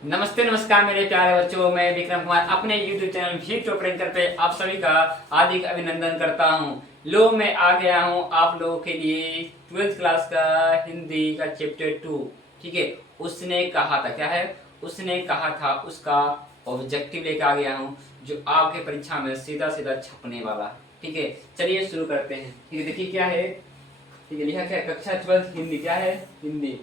नमस्ते नमस्कार मेरे प्यारे बच्चों, मैं विक्रम कुमार अपने YouTube चैनल वीडियो प्रिंटर पे आप सभी का हार्दिक अभिनंदन करता हूँ। लो मैं आ गया हूँ आप लोगों के लिए 12th क्लास का हिंदी का चैप्टर 2। ठीक है, उसने कहा था, क्या है उसने कहा था, उसका ऑब्जेक्टिव लेकर आ गया हूँ जो आपके परीक्षा में सीधा सीधा छपने वाला। ठीक है, चलिए शुरू करते हैं। ठीक है, देखिए क्या है। ठीक है, लिखा क्या है, कक्षा 12 हिंदी, क्या है हिंदी,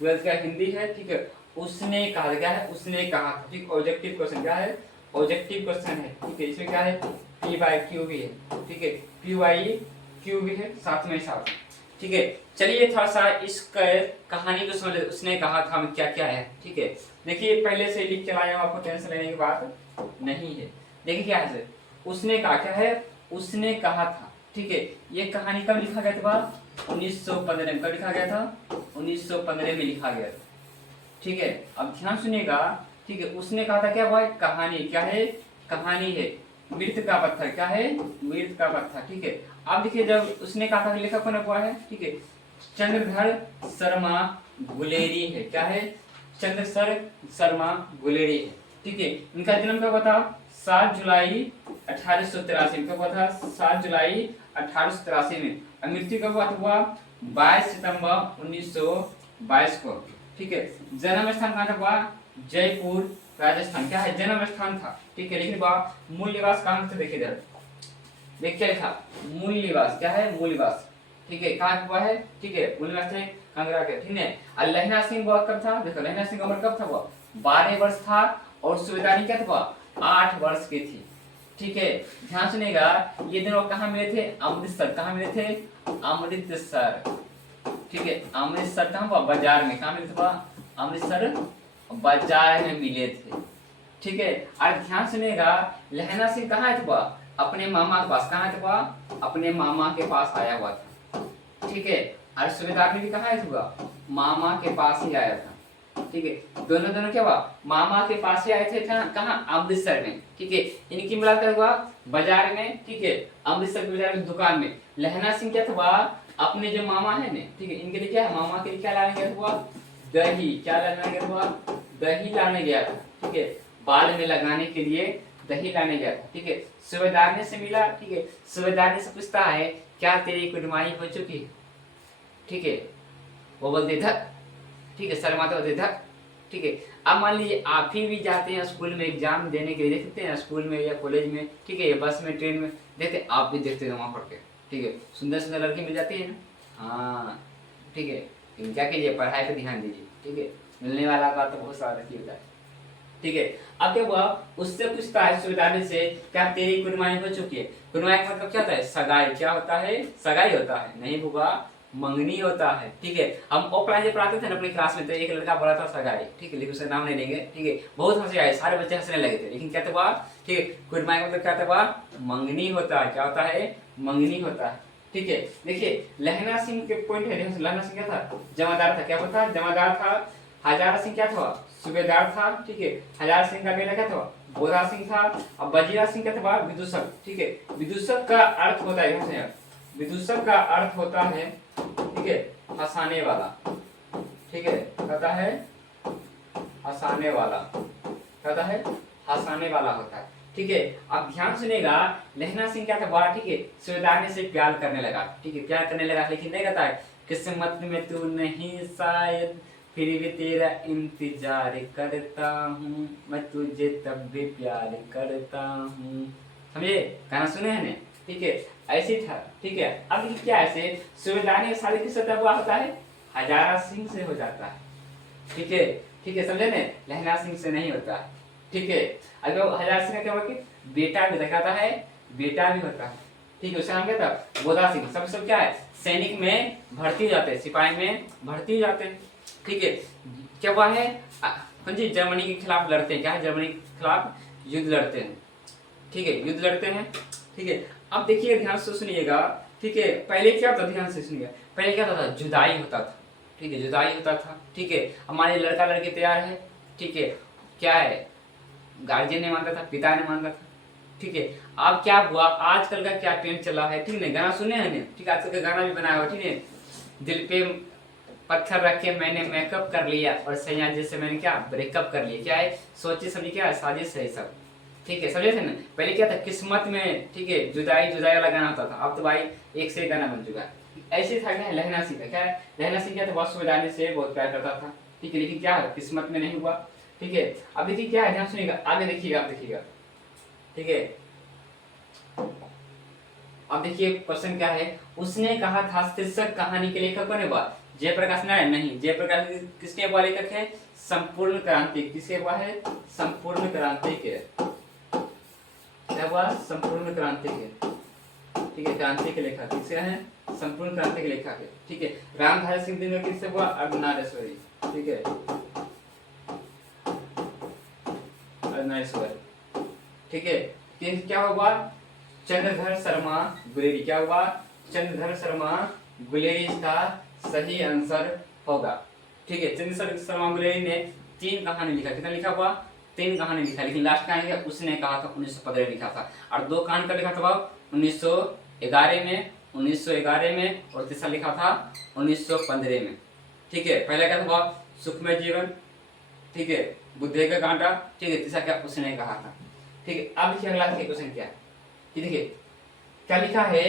12th का हिंदी है। ठीक है, उसने कहा, क्या है उसने कहा। ठीक, ऑब्जेक्टिव क्वेश्चन क्या है, ऑब्जेक्टिव क्वेश्चन है। ठीक है, इसमें क्या है पी बाई क्यू भी है। ठीक है, पी बाई क्यू भी है साथ में साथ। ठीक है, चलिए थोड़ा सा इस कहानी को समझ। उसने कहा था हम क्या क्या है। ठीक है, देखिए पहले से लिख के लाया हूं, आपको टेंशन लेने की बात नहीं है। देखिए क्या है, उसने कहा, क्या है उसने कहा था। ठीक है, ये कहानी कब लिखा गया था, 1915 में। कब लिखा गया था, 1915 में लिखा गया था। ठीक है, अब ध्यान सुनिएगा। ठीक है, उसने कहा था क्या हुआ, कहानी क्या है, कहानी है मृत का पत्थर। क्या है, मृत का पत्थर। ठीक है, अब देखिए जब उसने कहा था, लेखक कौन हुआ है। ठीक है, चंद्रधर शर्मा गुलेरी है। क्या है, चंद्रधर शर्मा गुलेरी है। ठीक है, इनका जन्म कब हुआ था, 7 जुलाई 1883 में। कब हुआ था, 7 जुलाई 1883 में। और मृत्यु कब हुआ 22 सितंबर 1922 को। ठीक है, जन्म स्थान कहाँ था, हुआ जयपुर राजस्थान। क्या है, जन्म स्थान था। ठीक है, लेकिन मूल निवास कहाँ था, देखिए इधर देखिए लिखा मूल निवास। क्या है, मूल निवास। ठीक है, कहाँ हुआ है। ठीक है, मूल निवास थे कांगड़ा के। ठीक है, और लहना सिंह हुआ कब था, देखो लहना सिंह का उम्र कब था, वो 12 वर्ष था। और सुबेदारी क्या था, 8 वर्ष की थी। ठीक है, ध्यान सुनिएगा। ये दोनों कहाँ मिले थे, अमृतसर। कहाँ मिले थे, अमृतसर। ठीक है, अमृतसर कहाँ हुआ, बाजार में। कहाँ मिले थे, अमृतसर बाजार में मिले थे। ठीक है, और ध्यान सुनिएगा, लहना सिंह कहाँ थे, वह अपने मामा के पास। कहाँ थे, वह अपने मामा के पास आया हुआ था। ठीक है, और सुबेदार भी कहाँ थे, वह मामा के पास ही आया था। ठीक है, दोनों दोनों क्या हुआ, मामा के पास ही आए थे। कहाँ, अमृतसर में। ठीक है, इनकी मुलाकात हुआ बाजार में। ठीक है, अमृतसर के बाजार में दुकान में। लहना सिंह क्या था, अपने जो मामा है ने, ठीक है, इनके लिए क्या है, मामा के लिए क्या लाने गया हुआ, दही। क्या लाने गया हुआ, दही लाने गया था। ठीक है, बाल में लगाने के लिए दही लाने गया था। ठीक है, सूबेदार ने से मिला। ठीक है, सूबेदार ने से पूछता है क्या तेरी कुटमाई हो चुकी। ठीक है, वो बोलते धक। ठीक है, शर्माते होते धक। ठीक है, अब मान लीजिए आप ही भी जाते हैं स्कूल में एग्जाम देने के लिए, देखते हैं स्कूल में या कॉलेज में। ठीक है, या बस में, ट्रेन में देखते, आप भी देखते हैं वहां पढ़ के। ठीक है, सुंदर सुंदर लड़की मिल जाती है ना। हाँ, ठीक है, लेकिन क्या कीजिए, पढ़ाई पे ध्यान दीजिए। ठीक है, मिलने वाला का तो बहुत सारा रखी होता है। ठीक है, अब क्या हुआ, उससे पूछता है सुबेदार से क्या तेरी कुर्बानी हो चुकी है। कुर्बानी का मतलब क्या होता है, सगाई। क्या होता है, सगाई होता है, नहीं होगा मंगनी होता है। ठीक है, हम ऑफलाइन जब पढ़ाते थे ना अपनी क्लास में, तो एक लड़का बोला था सगाई। ठीक है, लेकिन उसका नाम नहीं लेंगे। ठीक है, बहुत हंसी आई, सारे बच्चे हंसने लगे थे। लेकिन क्या था, ठीक है, कुर्बानी का मतलब क्या था, मंगनी होता है। क्या होता है, मंगनी होता है। ठीक है, देखिए लहना सिंह के पॉइंट है। लहना सिंह क्या था, जमादार था। क्या होता, जमादार था। हजारा सिंह क्या था, सूबेदार था। ठीक है, हजार सिंह का बेटा क्या था, बोधा सिंह था। अब बजीरा सिंह क्या था, विदूषक। ठीक है, विदूषक का अर्थ होता है, विदूषक का अर्थ होता है, ठीक है, हंसाने वाला। ठीक है, कहता है हंसाने वाला, कहता है हंसाने वाला होता है। ठीक है, अब ध्यान सुनेगा, लहना सिंह क्या था, ठीक है, सूबेदार ने से प्यार करने लगा। ठीक है, प्यार करने लगा, लेकिन नहीं कहता है किस्मत में तू नहीं शायद, फिर भी तेरा इंतजार करता हूँ, मैं तुझे तब भी प्यार करता हूँ। समझे, गाना सुने हैं ने। ठीक है, ऐसे था। ठीक है, अब ये क्या ऐसे सूबेदार ने शादी किससे तब हुआ होता है, हजारा सिंह से हो जाता है। ठीक है, ठीक है, समझे ने, लहना सिंह से नहीं होता। ठीक है, अगर हजार सिंह का क्या हुआ कि बेटा भी दिखाता है, बेटा भी होता है। ठीक है, उसका नाम क्या था, बोधा सिंह। सब सब क्या है, सैनिक में भर्ती हो जाते हैं, सिपाही में भर्ती हो जाते हैं। ठीक है, क्या हुआ है, जी जर्मनी के खिलाफ लड़ते हैं। क्या है, जर्मनी के खिलाफ युद्ध लड़ते हैं। ठीक है, युद्ध लड़ते हैं। ठीक है, अब देखिए ध्यान से सुनिएगा। ठीक है, पहले क्या था, ध्यान से सुनिएगा, पहले क्या होता था, जुदाई होता था। ठीक है, जुदाई होता था। ठीक है, हमारे लड़का लड़की तैयार है। ठीक है, क्या है, गार्जियन ने मानता था, पिता ने मानता था। ठीक है, अब क्या हुआ, आजकल का क्या ट्रेंड चला है। ठीक है, गाना सुने हैं। ठीक है, आजकल का गाना भी बनाया हुआ। ठीक है, दिल पे पत्थर रख के मैंने मेकअप कर लिया और सैया जी से मैंने क्या ब्रेकअप कर लिया। क्या है, सोची समझी क्या है, साजिश है सब। ठीक है, समझे थे ना। पहले क्या था, किस्मत में ठीक है जुदाई जुदाई वाला गाना होता था, अब तो भाई एक से एक गाना बन चुका है। ऐसे था क्या, लहना सीखा। क्या है, लहना सीखा तो बहुत सुबह से बहुत प्यार करता था। ठीक है, लेकिन क्या है, किस्मत में नहीं हुआ। ठीक है, अब देखिए क्या है, ध्यान सुनिएगा, आगे देखिएगा, आप देखिएगा। ठीक है, अब देखिए क्वेश्चन क्या है, उसने कहा था शीर्षक कहानी के लेखक कौन है, वह जयप्रकाश नारायण नहीं। जयप्रकाश किसके वह लेखक है, संपूर्ण क्रांति। किसके वह है, संपूर्ण क्रांति के। क्या हुआ, संपूर्ण क्रांति के। ठीक है, क्रांति के लेखक किसके हैं, संपूर्ण क्रांति के लेखक है। ठीक है, रामधारी सिंह दिनकर किससे हुआ, अर्धनारीश्वरी। ठीक है, अर्धनारीश्वर। ठीक है, क्या हुआ, चंद्रधर शर्मा गुलेरी। क्या हुआ, चंद्रधर शर्मा गुलेरी इसका सही आंसर होगा। ठीक है, चंद्रधर शर्मा गुलेरी ने 3 कहानी लिखा। कितना लिखा हुआ, 3 कहानी लिखा, लेकिन लास्ट कहानी है उसने कहा था 1915 लिखा था, और 2 कहानी का लिखा था 1911 में, 1911 में, और तीसरा लिखा था 1915 में। ठीक है, पहला क्या था, सुखमय जीवन। ठीक है, बुद्धे का कांटा। ठीक है, तीसरा क्या उसने कहा था। ठीक है, अब देखिए अगला क्वेश्चन क्या है, देखिए क्या लिखा है,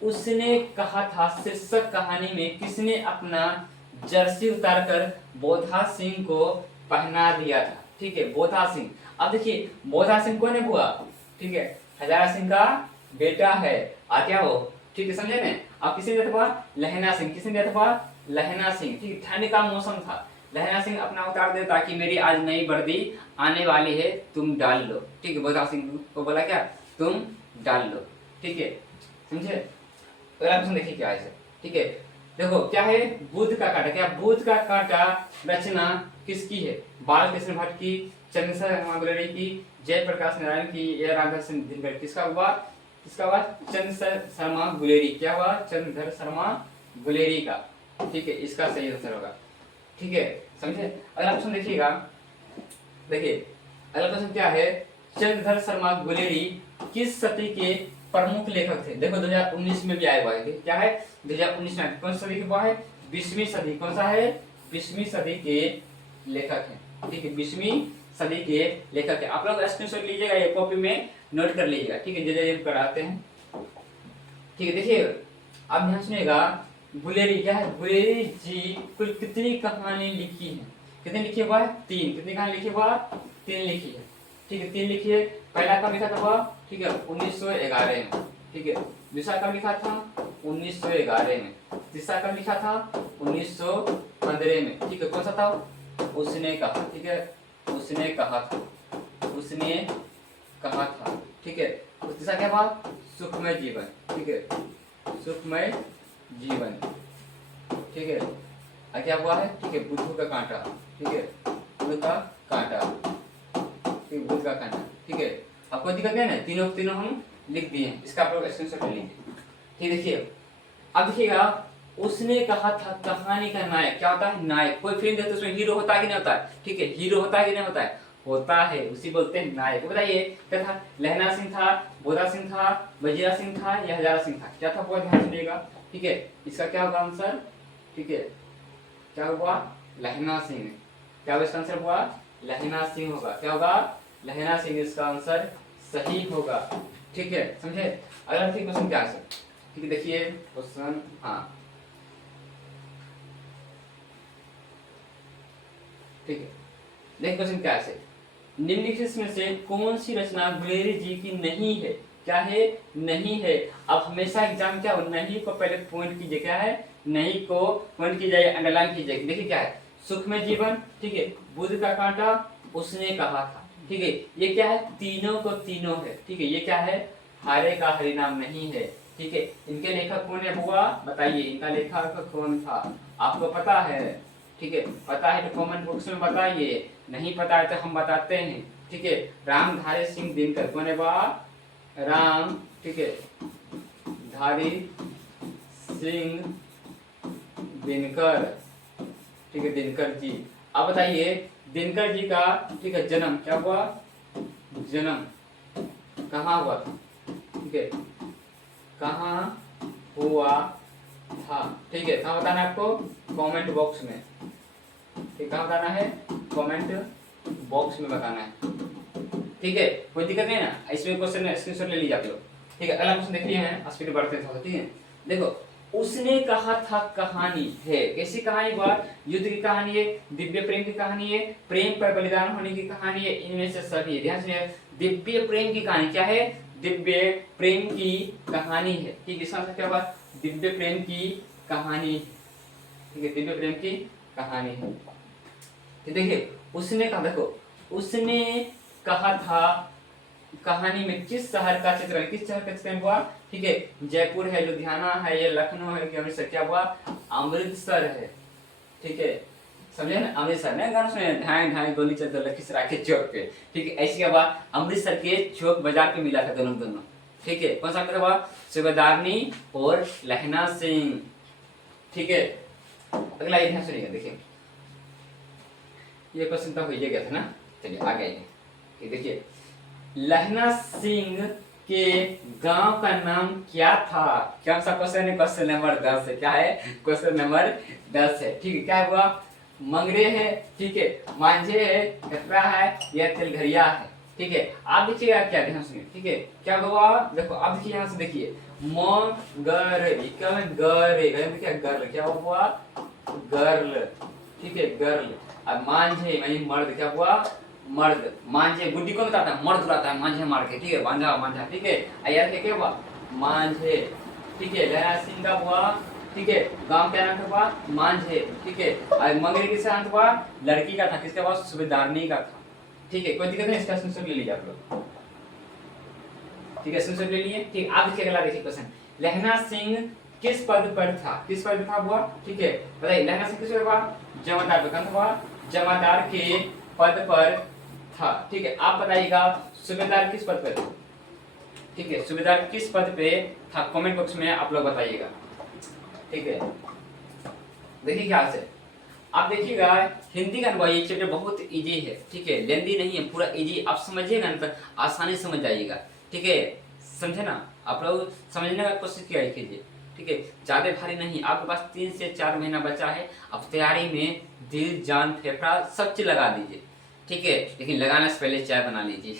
उसने कहा था शीर्षक कहानी में किसने अपना जर्सी उतारकर बोधा सिंह को पहना दिया था। ठीक है, बोधा सिंह। अब देखिए बोधा सिंह कौन है, बुआ। ठीक है, हजारा सिंह का बेटा है, आ क्या हो। ठीक है, समझे ना। अब किसने दिया था, लहना सिंह। किसने दिया था, लहना सिंह। ठीक, ठंड का मौसम था, लहना सिंह अपना उतार दे ताकि मेरी आज नई वर्दी आने वाली है, तुम डाल लो। ठीक है, बोधा सिंह को बोला क्या, तुम डाल लो। ठीक है, समझे। अगला क्वेश्चन देखिए क्या है। ठीक है, देखो क्या है, बुध का कांटा। क्या बुध का कांटा रचना किसकी है, बालकृष्ण भट्ट की, चंद्रशेखर शर्मा गुलेरी की, जयप्रकाश नारायण की, या रामधारी सिंह दिनकर। किसका हुआ, किसका हुआ, चंद्रशेखर शर्मा गुलेरी। क्या हुआ, चंद्रधर शर्मा गुलेरी का। ठीक है, इसका सही आंसर होगा। ठीक है, समझे। अगला क्वेश्चन देखिएगा, देखिए अगला क्वेश्चन क्या है, चंद्रधर शर्मा गुलेरी किस सदी के प्रमुख लेखक थे। देखो 2019 में भी आया हुआ है, क्या है 2019 में, कौन सा सदी का है, 20वीं सदी। कौन सा है, 20वीं सदी के लेखक है। ठीक है, 20वीं सदी के लेखक है। आप लोग स्क्रीनशॉट लीजिएगा, ये कॉपी में नोट कर लीजिएगा। ठीक है, जैसे कराते हैं। ठीक है, देखिए आप ध्यान सुनिएगा, गुलेरी क्या है, गुलेरी जी कुल कितनी कहानी लिखी है, कितनी लिखी हुआ है, 3। कितनी कहानी लिखी हुआ, 3 लिखी है। ठीक है, 3 लिखी है। पहला कब लिखा था, ठीक है 1911 में। ठीक है, दूसरा कब लिखा था, 1911 में। तीसरा कब लिखा था, 1915 में। ठीक है, कौन सा था, उसने कहा। ठीक है, उसने कहा था, उसने कहा था। ठीक है, तीसरा क्या था, सुखमय जीवन। ठीक है, सुखमय जीवन। ठीक है, क्या हुआ है, ठीक है बुद्ध का कांटा। ठीक है, बुद्ध का कांटा। ठीक, बुद्ध का कांटा। ठीक है, आपको दिक्कत है ना, तीनों हम लिख दिए हैं, इसका आप लोग स्क्रीनशॉट ले लीजिए। ठीक, देखिए अब देखिएगा, उसने कहा था कहानी का नायक क्या होता है, नायक। कोई फिल्म देखते उसमें हीरो होता है कि नहीं होता है। ठीक है, हीरो होता है कि नहीं होता है, होता है, उसी बोलते हैं नायक। बताइए क्या था, लहना सिंह था, बोधा सिंह था, वजीरा सिंह था, या हजारा सिंह था। क्या था, बहुत ध्यान सुनिएगा। ठीक है, इसका क्या होगा आंसर। ठीक है, क्या हुआ, लहना सिंह। क्या इसका आंसर हुआ, लहना सिंह होगा। क्या होगा, लहना सिंह इसका आंसर सही होगा। ठीक है, समझे। अगला देखिए क्वेश्चन क्या है। ठीक है, देखिए क्वेश्चन, हाँ ठीक है, देखिए क्वेश्चन क्या है, निम्नलिखित में से कौन सी रचना गुलेरी जी की नहीं है। क्या है, नहीं है। अब हमेशा एग्जाम क्या हो, नहीं को पहले पॉइंट कीजिए। क्या है, नहीं को पॉइंट की जाए, अंडरलाइन कीजिए। देखिए क्या है, सुखमय जीवन। ठीक है, बुद्ध का कांटा, उसने कहा था। ठीक है, ये क्या है, तीनों को तीनों है। ठीक है, ये क्या है, हारे का हरिनाम नहीं है। ठीक है, इनके लेखक कौन है बुआ, बताइए इनका लेखक कौन था, आपको पता है। ठीक है, पता है तो कमेंट बॉक्स में बताइए, नहीं पता है तो हम बताते हैं। ठीक है, रामधारी सिंह दिनकर कौन है बा, राम, ठीक है धारी सिंह दिनकर। ठीक है, दिनकर जी। अब बताइए दिनकर जी का, ठीक है जन्म क्या हुआ, जन्म कहाँ हुआ था। ठीक है, कहाँ हुआ था। ठीक है, कहाँ बताना है आपको? कमेंट बॉक्स में। ठीक, कहाँ बताना है? कमेंट बॉक्स में बताना है। ठीक है, कोई दिक्कत नहीं ना? इसमें क्वेश्चन स्क्रीनशॉट ले लीजिए आप लोग। ठीक है, अगला क्वेश्चन देखिए हैं, स्पीड बढ़ते हैं थोड़ा। ठीक है, देखो, उसने कहा था कहानी है। कैसी कहानी? बात युद्ध की कहानी है, दिव्य प्रेम की कहानी है, प्रेम पर बलिदान होने की कहानी है, इनमें से सभी है। ध्यान से, दिव्य प्रेम की कहानी क्या है? दिव्य प्रेम की कहानी है। ठीक, इसका मतलब क्या हुआ? दिव्य प्रेम की कहानी। ठीक है, दिव्य प्रेम की कहानी है। तो देखिए, उसने कहा, देखो, उसने कहा था कहानी में किस शहर का चित्रण, किस शहर का चित्रण हुआ? ठीक है, जयपुर है, लुधियाना है, ये लखनऊ है कि अमृतसर? क्या हुआ? अमृतसर है। ठीक है, समझे ना? अमृतसर ने गाना सुने, ढाई ढाई गोली चल दो लखीसराय के चौक पे। ठीक है, ऐसी क्या हुआ? अमृतसर के चौक बाजार पे मिला था दोनों दोनों। ठीक है, कौन सा हुआ? सूबेदारनी और लहना सिंह। ठीक है, अगला ये ध्यान सुनिएगा। देखिए, ये क्वेश्चन तो हो ही गया था ना। चलिए आगे आइए। देखिए, लहना सिंह के गांव का नाम क्या था? क्या सा क्वेश्चन है? क्वेश्चन नंबर 10 है। क्या है? क्वेश्चन नंबर 10 है। ठीक है, क्या हुआ? मंगरे है, ठीक है, मांझे है, कटरा है या तिलघरिया है। ठीक है, आप देखिएगा क्या, ध्यान सुनिए। ठीक है, क्या हुआ? देखो, आप देखिए, यहाँ से देखिए, गर्ल, क्या हुआ? गर्ल। ठीक है, गर्ल। अब मांझे यानी मर्द, क्या हुआ? मर्द। मांझे गुड्डी को बताता है, मर्द उड़ाता है मांझे मार के। ठीक है, बांझा मांझा। ठीक है, यार क्या हुआ? मांझे। ठीक है, लहरा सिंह का हुआ। ठीक है, गांव क्या नाम हुआ? मांझे। ठीक है, और मंगरे किसका नाम हुआ? लड़की का था, किसका हुआ? सूबेदारनी का था। ठीक है, कोई दिक्कत नहीं, इसका स्क्रीनशॉट ले लीजिए आप लोग। ठीक है, स्क्रीनशॉट ले लिए। ठीक, आप देखिए, अगला देखिए क्वेश्चन। लहना सिंह किस पद पर था? किस पद पर था हुआ? ठीक है, बताइए, लहना सिंह किस पद पर हुआ? जमादार पर हुआ, जमादार के पद पर था। ठीक है, आप बताइएगा सूबेदार किस पद पे था? ठीक है, सूबेदार किस पद पे था? कमेंट बॉक्स में आप लोग बताइएगा। ठीक है, देखिए क्या से आप देखिएगा, हिंदी का अनुभव ये चैप्टर बहुत इजी है। ठीक है, लेंदी नहीं है, पूरा इजी। आप समझिएगा ना तो आसानी समझ जाइएगा। ठीक है, समझे ना? आप लोग समझने का कोशिश किया कीजिए। ठीक है, ज्यादा भारी नहीं, आपके पास 3 से 4 महीना बचा है। अब तैयारी में दिल जान फेफड़ा सब चीज लगा दीजिए। ठीक है, लेकिन लगाने से पहले चाय बना लीजिए।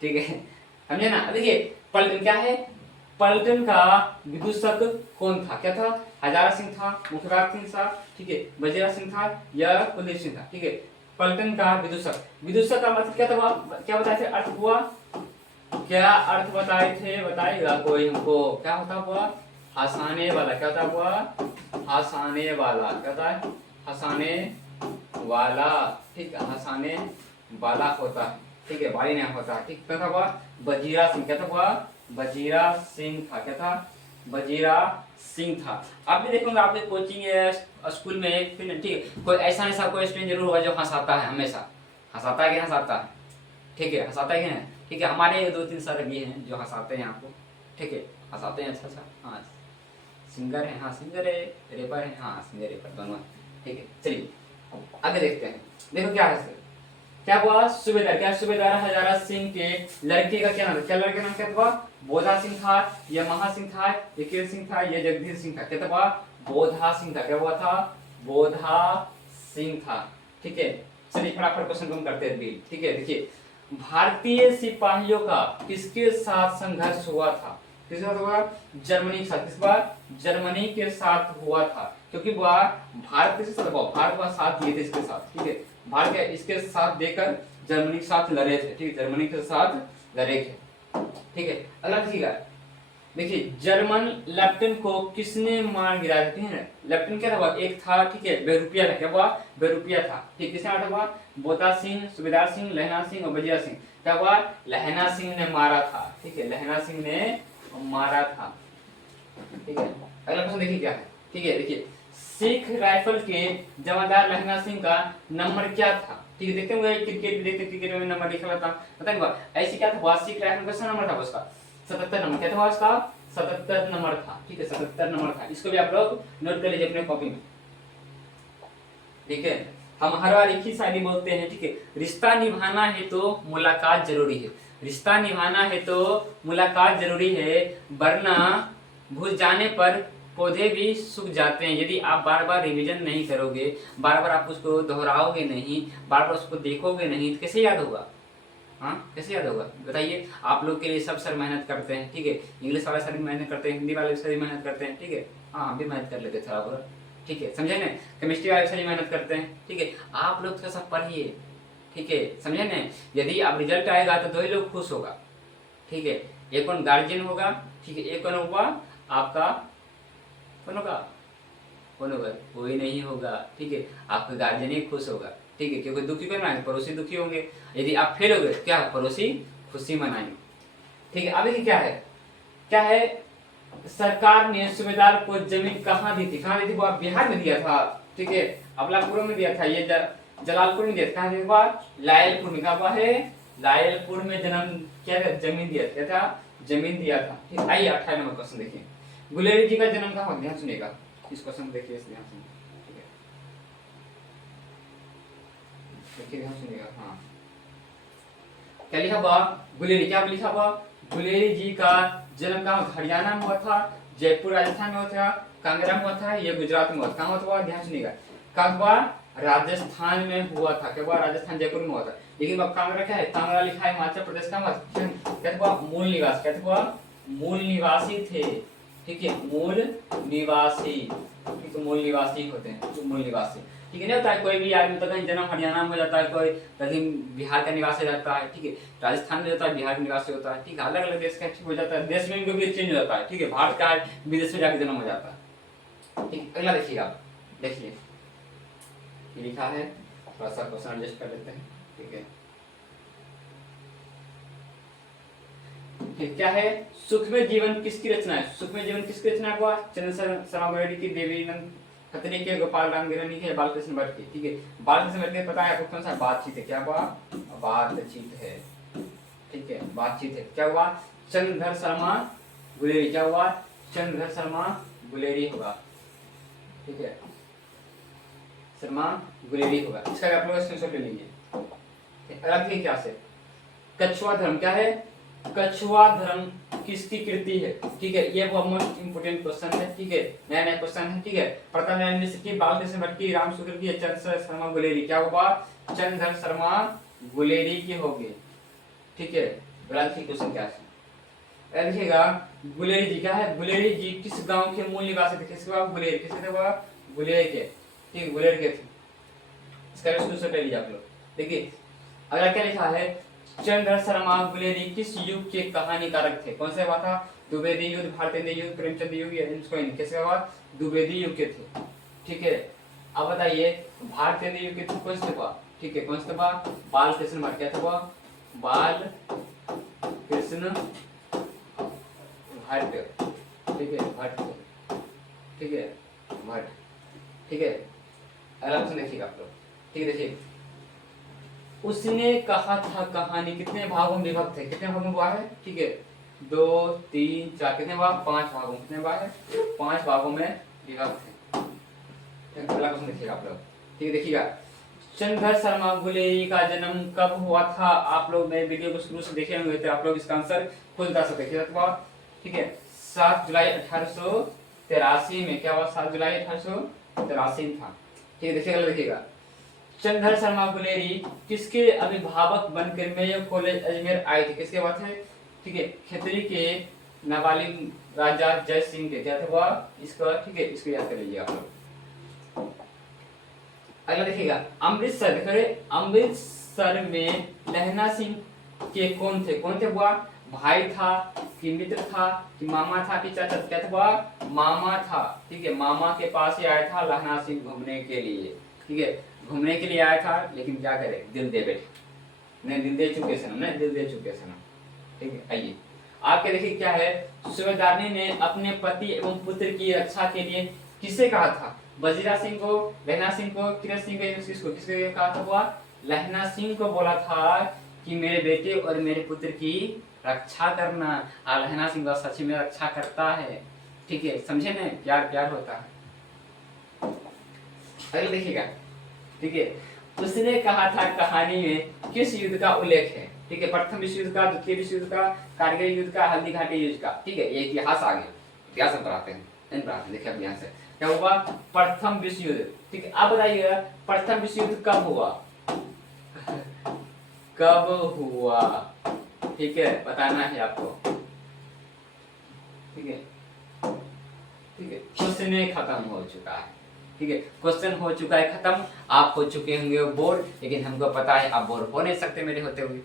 ठीक है, समझे ना? देखिए, पलटन क्या है? पलटन का विदूषक कौन था? क्या था? हजारा सिंह था, मुखराज सिंह था, ठीक है, वजीरा सिंह था या कुलदीप सिंह था। ठीक है, पलटन का विदूषक। विदूषक का मतलब क्या था? क्या बताए थे? अर्थ हुआ क्या? अर्थ बताए थे? बताएगा कोई हमको? क्या होता हुआ? हंसाने वाला। क्या होता हुआ? हंसाने वाला। क्या होता है? हंसाने वाला। ठीक है, हंसाने वाला होता है। ठीक है, बारी नहीं होता। ठीक, क्या था हुआ? वजीरा सिंह। क्या था हुआ? वजीरा सिंह था। क्या था? वजीरा सिंह था। आप भी देखोगे आपके कोचिंग स्कूल में, फिर ठीक है, कोई ऐसा ऐसा कोई स्टूडेंट जरूर होगा जो हंसाता है हमेशा। हंसाता है कि हंसाता है? ठीक है, हंसाता है कि नहीं? ठीक है, हमारे 2-3 सर भी हैं जो हंसाते हैं आपको। ठीक है, हंसाते हैं। अच्छा, हाँ, सिंगर है, हाँ सिंगर है, रेपर है, हाँ सिंगर रेपर दोनों है। ठीक है, चलिए आगे देखते हैं। देखो क्या है, क्या हुआ? सूबेदार। क्या? सूबेदार हजारा सिंह के लड़के का क्या नाम था? क्या लड़के का नाम क्या था? बोधा सिंह था या महा सिंह था या कीर सिंह था या जगदीश सिंह था? क्या था? बोधा सिंह था। क्या हुआ था? बोधा सिंह था। ठीक है, चलिए फटाफट क्वेश्चन हम करते हैं। ठीक है, देखिए, भारतीय सिपाहियों का किसके साथ संघर्ष हुआ था? किसके साथ हुआ? जर्मनी के साथ। किस बार? जर्मनी के साथ हुआ था, क्योंकि वह भारत के साथ, भारत का साथ दिए थे इसके साथ। ठीक है, भारत के इसके साथ देकर जर्मनी के साथ लड़े थे। ठीक है, जर्मनी के साथ लड़े थे। ठीक है, अगला देखिएगा। देखिए, जर्मन लेफ्टिनेंट को किसने मार गिराया? ठीक है, लेफ्टिनेंट क्या था? एक था, ठीक है, बेरुपिया था। क्या हुआ? बेरुपिया था। ठीक, किसने मारा था? बोता सिंह, सूबेदार सिंह, लहना सिंह और वजीरा सिंह। क्या हुआ? लहना सिंह ने मारा था। ठीक है, लहना सिंह ने मारा था। ठीक है, अगला क्वेश्चन देखिए क्या है। ठीक है, देखिए, सिख राइफल के जमादार लहना सिंह का नंबर क्या था? ठीक है, देखते होंगे क्रिकेट देखते, क्रिकेट में नंबर लिखा रहता, पता नहीं हुआ ऐसे क्या था? सिख राइफल का कितना नंबर था उसका? 77 नंबर। क्या था उसका? 77 नंबर था। ठीक है, 77 नंबर था। इसको भी आप लोग नोट कर लीजिए अपने कॉपी में। ठीक है, हम हर बार एक ही शायरी बोलते हैं। ठीक है, रिश्ता निभाना है तो मुलाकात जरूरी है। रिश्ता निभाना है तो मुलाकात जरूरी है, वरना भूल जाने पर पौधे भी सूख जाते हैं यदि आप बार बार रिवीजन नहीं करोगे, बार बार आप उसको दोहराओगे नहीं, बार बार उसको देखोगे नहीं, तो कैसे याद होगा? हाँ, कैसे याद होगा बताइए? आप लोग के लिए सब सर मेहनत करते हैं, ठीक है, इंग्लिश वाले सर भी मेहनत करते हैं, हिंदी वाले सर भी मेहनत करते हैं, ठीक है, हाँ हम भी मेहनत कर लेते थोड़ा बहुत, ठीक है, समझे ना? केमिस्ट्री वाले सर भी मेहनत करते हैं, ठीक है, आप लोग थोड़ा सा पढ़िए, ठीक है, समझे ना? यदि आप रिजल्ट आएगा तो दो ही लोग खुश होगा, ठीक है, एक कौन गार्जियन होगा, ठीक है, एक कौन होगा आपका, कौन होगा, कौन होगा? कोई नहीं होगा, ठीक है, आपका गार्जियन ही खुश होगा, ठीक है, क्योंकि दुखी कौन मनाएंगे? पड़ोसी दुखी होंगे। यदि आप फेल हो गए क्या? पड़ोसी खुशी मनाएंगे, ठीक है। अब देखिए क्या है, क्या है, सरकार ने सूबेदार को जमीन कहाँ दी थी? कहाँ दी थी? वो बिहार में दिया था, ठीक है, अबलापुर में दिया था, ये जलालपुर में दिया था, कहाँ दिया था? लायलपुर में। कहा हुआ है? लायलपुर में जन्म क्या था? जमीन दिया था, क्या था? जमीन दिया था, ठीक। आइए 28 नंबर क्वेश्चन देखिए, गुलेरी जी का जन्म कहाँ हुआ? ध्यान सुनिएगा, इस क्वेश्चन देखिए, इस ध्यान सुनिए, ठीक है, देखिए ध्यान सुनिएगा। हाँ, क्या लिखा हुआ? गुलेरी, क्या लिखा हुआ? गुलेरी जी का जन्म कहाँ? हरियाणा में हुआ था, जयपुर राजस्थान में हुआ था, कांगड़ा में हुआ था, ये गुजरात में हुआ था। कहाँ हुआ? ध्यान सुनिएगा, कब हुआ? राजस्थान में हुआ था। क्या हुआ? राजस्थान, जयपुर में हुआ था। लेकिन अब कांगड़ा क्या है? कांगड़ा लिखा है हिमाचल प्रदेश का मत। क्या हुआ? मूल निवास, क्या हुआ? मूल निवासी थे, ठीक है, मूल निवासी, ठीक है, मूल निवासी होते हैं, तो मूल निवासी, ठीक है। नहीं होता है कोई भी आदमी तो कहीं जन्म हरियाणा में हो जाता है, कोई कहीं बिहार का निवासी रहता है, ठीक है, राजस्थान में होता है, बिहार का निवासी होता है, ठीक है, अलग अलग देश का ठीक हो जाता है, देश में भी चेंज हो जाता है, ठीक है, भारत का विदेश में जाकर जन्म हो जाता है, ठीक। अगला देखिएगा, देखिए लिखा है, थोड़ा सा क्वेश्चन एडजस्ट कर लेते हैं, ठीक है, क्या है? सुखमय जीवन किसकी रचना है? सुखमय जीवन किसकी रचना हुआ? चंद्र शर्मा बरेडी की, देवीनंद खत्री के, गोपाल राम गिरानी के, बालकृष्ण भट्ट की, ठीक है। बालकृष्ण भट्ट के पता है आपको कौन सा? बातचीत है, क्या हुआ? बातचीत है, ठीक है, बातचीत है। क्या हुआ? चंद्रधर शर्मा गुलेरी, क्या हुआ? चंद्रधर शर्मा गुलेरी होगा, ठीक है, शर्मा गुलेरी होगा। इसका आप लोग स्क्रीनशॉट ले लीजिए। अगला क्या से? कछुआ धर्म, क्या है? कछुआ धर्म किसकी कृति है? ठीक है, ये वो मोस्ट इंपोर्टेंट क्वेश्चन है, ठीक है, नया नया क्वेश्चन है, ठीक है। प्रथम यूनिवर्सिटी बालकृष्ण भट्ट की, राम शुक्ल की, चंद्र शर्मा गुलेरी, क्या होगा? चंद्र शर्मा गुलेरी की होगी, ठीक है। क्वेश्चन क्या है? देखिएगा, गुलेरी जी क्या है? गुलेरी जी किस गांव के मूल निवासी थे? किसके बाप? गुलेरी, किसके थे? वह गुलेरी के, ठीक है, गुलेरी के थे। इसका स्क्रीनशॉट ले लीजिए आप लोग, देखिए। अगला क्या लिखा है? चंद्र शर्मा गुलेरी किस युग के कहानीकारक थे? कौन सा हुआ था? द्विवेदी युद्ध, भारतेंद्र युद्ध, प्रेमचंद युग, किसका हुआ? द्विवेदी युग के थे, ठीक है। अब बताइए, भारतेंद्र युग के थे कौन से हुआ? ठीक है, कौन सा हुआ? बाल कृष्ण भट्ट, क्या था? बाल कृष्ण भट्ट, ठीक है, भट्ट, ठीक है, भट्ट, ठीक है। अगला क्वेश्चन देखिएगा आप लोग, ठीक है, देखिए। उसने कहा था कहानी कितने भागों में विभक्त है? कितने भागों में हुआ है? ठीक है, 2 3 4, कितने भाग? 5 भागों, कितने भाग है? 5 भागों में विभक्त है। अगला क्वेश्चन देखिएगा आप लोग, ठीक है, देखिएगा। चंद्र शर्मा गुलेरी का जन्म कब हुआ था? आप लोग मेरे वीडियो को शुरू से देखे होंगे तो आप लोग इसका आंसर खुद बता सकते हैं, ठीक है। 7 जुलाई 1883 में, क्या हुआ? 7 जुलाई 1883 में था, ठीक है। देखिएगा, देखिएगा, चंद्र शर्मा गुलेरी किसके अभिभावक बनकर मेयो कॉलेज अजमेर आए थे? किसके बात है? ठीक है, खत्री के नाबालिग राजा जय सिंह के, क्या था इसका, ठीक है, इसको याद कर लीजिए आप लोग। अगला देखिएगा, अमृतसर, देखिए अमृतसर में लहना सिंह के कौन थे? कौन थे? हुआ भाई था कि मित्र था कि मामा था कि चाचा? क्या था? मामा था, ठीक है, मामा के पास ही आया था लहना सिंह घूमने के लिए, ठीक है, घूमने के लिए आया था, लेकिन क्या करे? दिल दे बैठे, नहीं दिल दे चुके सनम, नहीं दिल दे चुके सनम, ठीक है। आइए आपके देखिए क्या है, सूबेदारनी ने अपने पति एवं पुत्र की रक्षा के लिए किसे कहा था? वजीरा सिंह को, लहना सिंह को, किरण सिंह को, किसको किसको कहा था? हुआ लहना सिंह को बोला था कि मेरे बेटे और मेरे पुत्र की रक्षा करना। और लहना सिंह सच में रक्षा करता है, ठीक है, समझे ना? प्यार प्यार होता है। अगले देखिएगा, ठीक है, उसने कहा था कहानी में किस युद्ध का उल्लेख है? ठीक है, प्रथम विश्व युद्ध का, द्वितीय विश्व युद्ध का, कारगिल युद्ध का, हल्दी घाटी युद्ध का, ठीक है, ये इतिहास आ गया, इतिहास हम पढ़ाते हैं, देखिए अब यहाँ से क्या हुआ, प्रथम विश्व युद्ध। ठीक है, आप बताइएगा प्रथम विश्व युद्ध कब हुआ, कब हुआ, ठीक है बताना है आपको। ठीक है, ठीक है, क्वेश्चन खत्म हो चुका है। ठीक है, क्वेश्चन हो चुका है खत्म, आप हो चुके होंगे बोर, लेकिन हमको पता है आप बोर हो नहीं सकते मेरे होते हुए।